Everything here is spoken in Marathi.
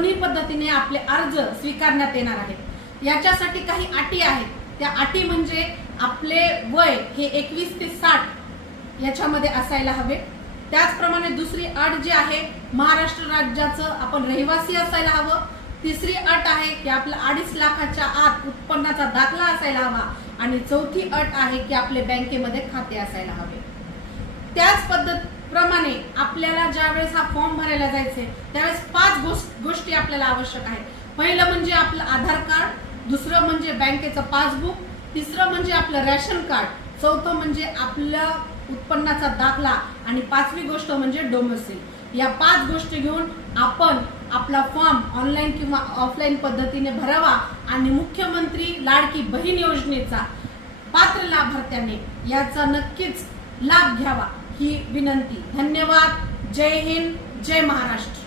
दोन्ही पद्धतीने आपले अर्ज स्वीकारण्यात येणार आहेत। याच्यासाठी काही अटी आहेत। त्या अटी म्हणजे आपले वय हे 21 ते 60 याच्यामध्ये असायला हवे। त्याचप्रमाणे दुसरी अट जी आहे, महाराष्ट्र राज्याचं आपण रहिवासी असायला हवं। तिसरी अट आहे की आपला 2.5 लाखाच्या आत उत्पन्नाचा दाखला असायला हवा आणि चौथी अट आहे की आपले बँकेमध्ये खाते असायला हवे। त्याच पद्धतीप्रमाणे आपल्याला ज्यावेळेस हा फॉर्म भरायला जायचे त्यावेळेस 5 गोष्टी आपल्याला आवश्यक आहेत। पहिलं म्हणजे आपलं आधार कार्ड, दुसरं म्हणजे बँकेचं पासबुक, तिसरं म्हणजे आपलं रेशन कार्ड, चौथं म्हणजे आपलं उत्पन्नाचा दाखला आणि 5वी गोष्ट म्हणजे डोमेसिल। या 5 गोष्टी घेऊन आपण आपला फॉर्म ऑनलाईन किंवा ऑफलाईन पद्धतीने भरावा आणि मुख्यमंत्री लाडकी बहीण योजनेचा पात्र लाभार्थ्याने याचा नक्कीच लाभ घ्यावा ही विनंती। धन्यवाद। जय हिंद, जय महाराष्ट्र।